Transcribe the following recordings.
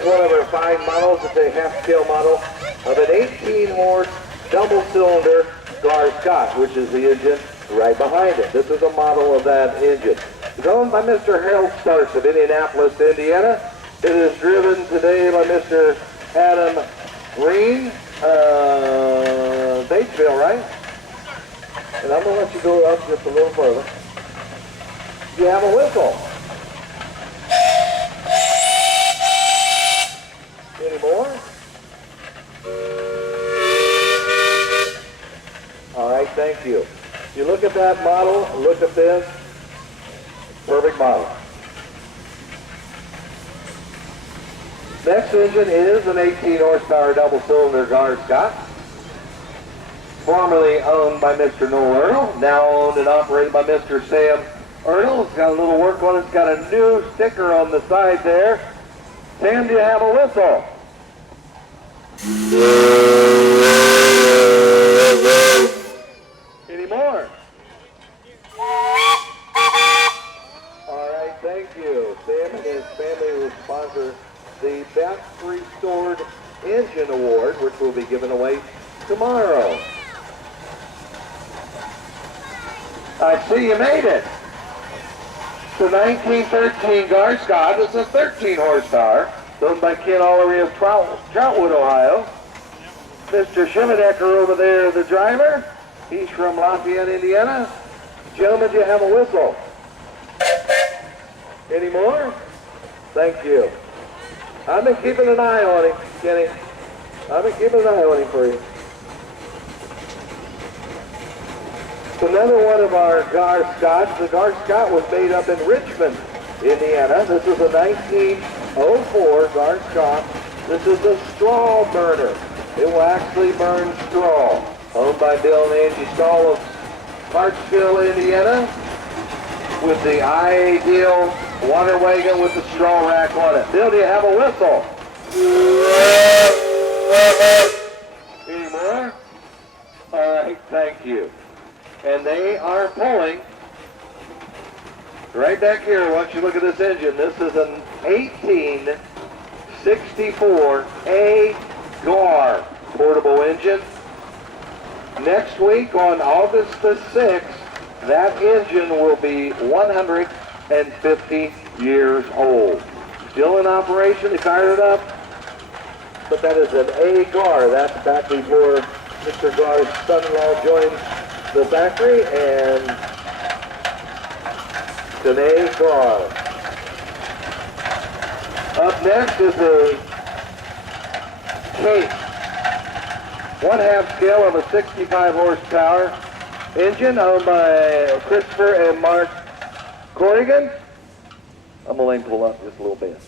is one of our fine models. It's a half-scale model of an 18-horse double-cylinder Gaar Scott, which is the engine right behind it. This is a model of that engine. It's owned by Mr. Harold Starks of Indianapolis, Indiana. It is driven today by Mr. Adam Green, Batesville, right? And I'm going to let you go up just a little further. You have a whistle. Any more? All right, thank you. You look at that model, look at this. Perfect model. Next engine is an 18-horsepower double-cylinder Gaar Scott, formerly owned by Mr. Noel Earl, now owned and operated by Mr. Sam Earl. It's got a little work on it. It's got a new sticker on the side there. Sam, do you have a whistle? Any more? All right, thank you. Sam and his family will sponsor the Best Restored Engine Award, which will be given away tomorrow. I see you made it. The 1913 Gaar Scott. This is 13 horsepower, owned by Ken Allery of Troutwood, Ohio. Mr. Schimmedecker over there, the driver. He's from Lafayette, Indiana. Gentlemen, do you have a whistle? Any more? Thank you. I've been keeping an eye on him, Kenny. I've been keeping an eye on him for you. Another one of our Gaar Scotts. The Gaar Scott was made up in Richmond, Indiana. This is a 1904 Gaar Scott. This is a straw burner. It will actually burn straw. Owned by Bill and Angie Stahl of Hartsville, Indiana, with the ideal water wagon with the straw rack on it. Bill, do you have a whistle? Any more? All right, thank you. And they are pulling right back here. I want you to look at this engine. This is an 1864 A Gaar portable engine. Next week on August the 6th, that engine will be 150 years old. Still in operation, they fired it up, but that is an A Gaar. That's back before Mr. Gaar's son-in-law joined the factory, and it's an A Gaar. Up next is a Cape, 1/2 scale of a 65 horsepower engine owned by Christopher and Mark Corrigan. I'm going to let him pull up just a little bit.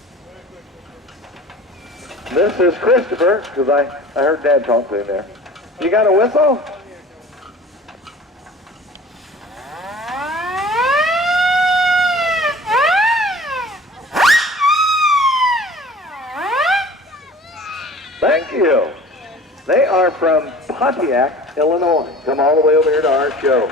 This is Christopher, because I heard Dad talk to him there. You got a whistle? Thank you. They are from Pontiac, Illinois. Come all the way over here to our show.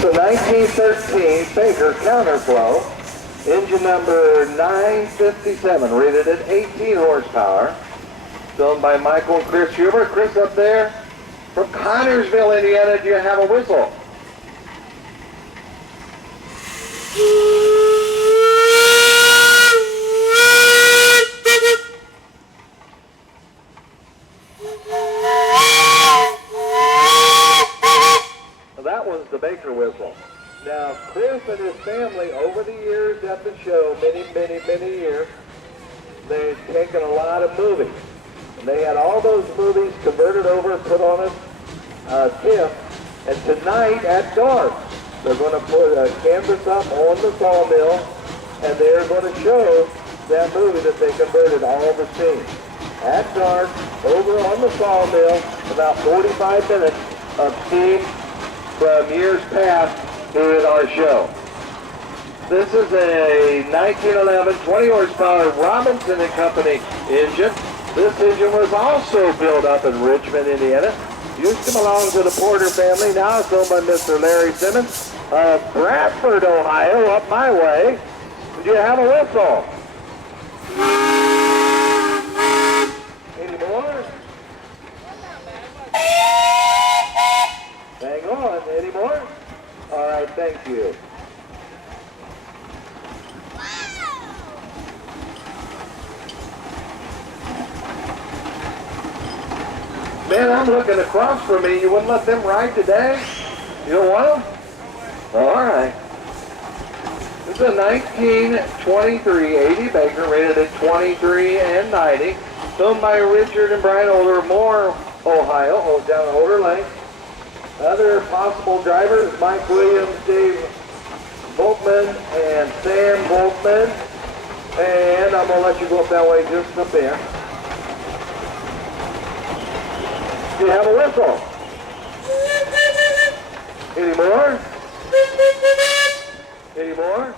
The 1913 Baker Counterflow, engine number 957, rated at 18 horsepower. It's owned by Michael and Chris Huber. Chris up there from Connersville, Indiana. Do you have a whistle? That was the Baker whistle. Now, Chris and his family, over the years at the show, many years, they've taken a lot of movies. And they had all those movies converted over and put on a tip. And tonight at dark, they're going to put a canvas up on the sawmill, and they're going to show that movie that they converted all the scenes. at dark over on the sawmill. About 45 minutes of steam from years past here at our show. This is a 1911 20 horsepower Robinson and Company engine. This engine was also built up in Richmond, Indiana. Used to belong to the Porter family. Now it's owned by Mr. Larry Simmons of Bradford, Ohio, up my way. Do you have a whistle? Any more? Hang on. Any more? All right, thank you. Man, I'm looking across from me. You wouldn't let them ride today? You don't want them? All right. This is a 1923 80 Baker, rated at 23 and 90. Owned by Richard and Brian Older, Moore, Ohio, down Older Lane. Other possible drivers, Mike Williams, Dave Volkman, and Sam Volkman. And I'm going to let you go up that way just a bit. Do you have a whistle? Any more? Any more?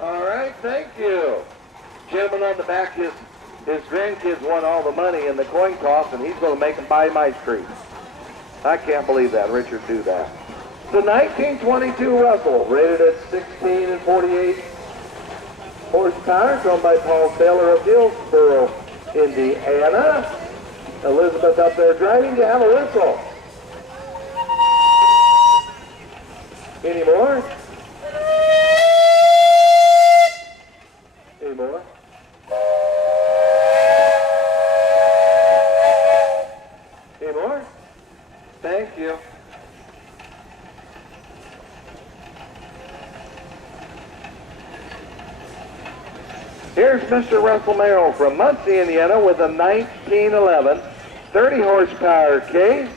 All right, thank you. Gentleman on the back, his grandkids won all the money in the coin toss, and he's going to make them buy him ice cream. I can't believe that. Richard do that. The 1922 Russell, rated at 16 and 48 horsepower, owned by Paul Taylor of Hillsboro, Indiana. Elizabeth up there driving. Do you have a whistle? Any more? Any more? Any more? Thank you. Here's Mr. Russell Merrill from Muncie, Indiana with a 1911 30 horsepower case.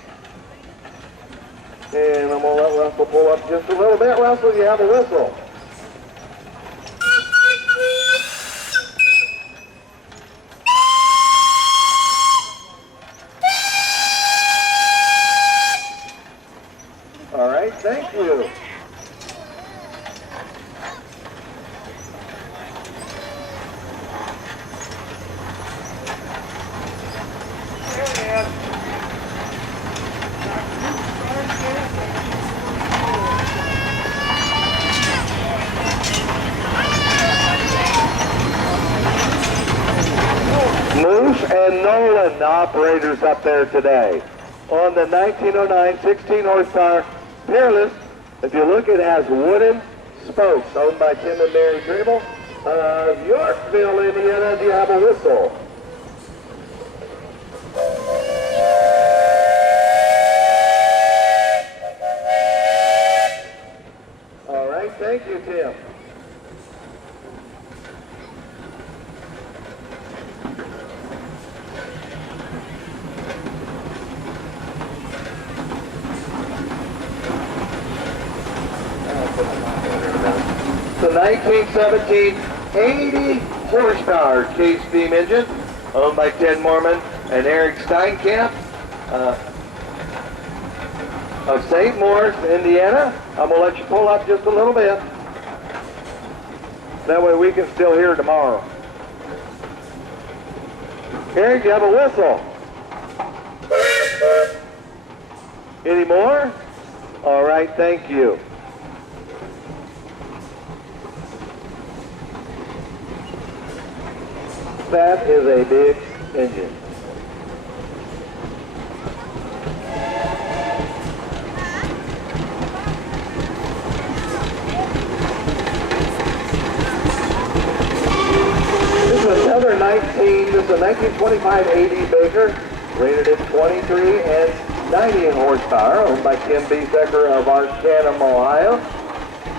And I'm going to let Russell pull up just a little bit. Russell, you have a whistle. All right, thank you. Moose and Nolan operators up there today on the 1909 16 horsepower Peerless. If you look, it has wooden spokes, owned by Tim and Mary Trable of Yorkville, Indiana. Do you have a whistle? All right, thank you, Tim. The 1917 80 horsepower case steam engine, owned by Ted Mormon and Eric Steinkamp of St. Morris, Indiana. I'm going to let you pull up just a little bit. That way we can still hear tomorrow. Eric, you have a whistle. Any more? All right, thank you. That is a big engine. This is another 1925 80 Baker, rated at 23 and 90 horsepower, owned by Kim Beesecker of Arcanum, Ohio.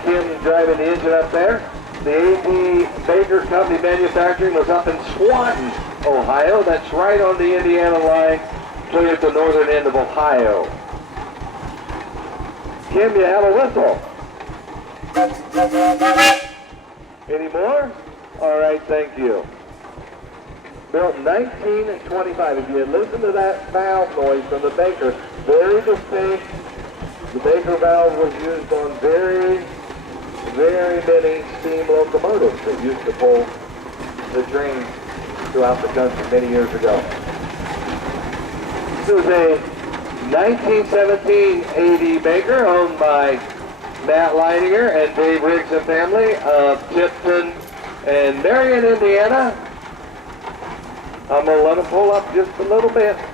Kim driving the engine up there. The A.P. Baker Company manufacturing was up in Swanton, Ohio. That's right on the Indiana line, clear at the northern end of Ohio. Kim, you have a whistle. Any more? All right, thank you. Built in 1925. If you had listened to that valve noise from the Baker, very distinct. The Baker valve was used on very many steam locomotives that used to pull the trains throughout the country many years ago. This is a 1917 AD Baker owned by Matt Leininger and Dave Riggs and family of Tipton and Marion, Indiana. I'm going to let them pull up just a little bit.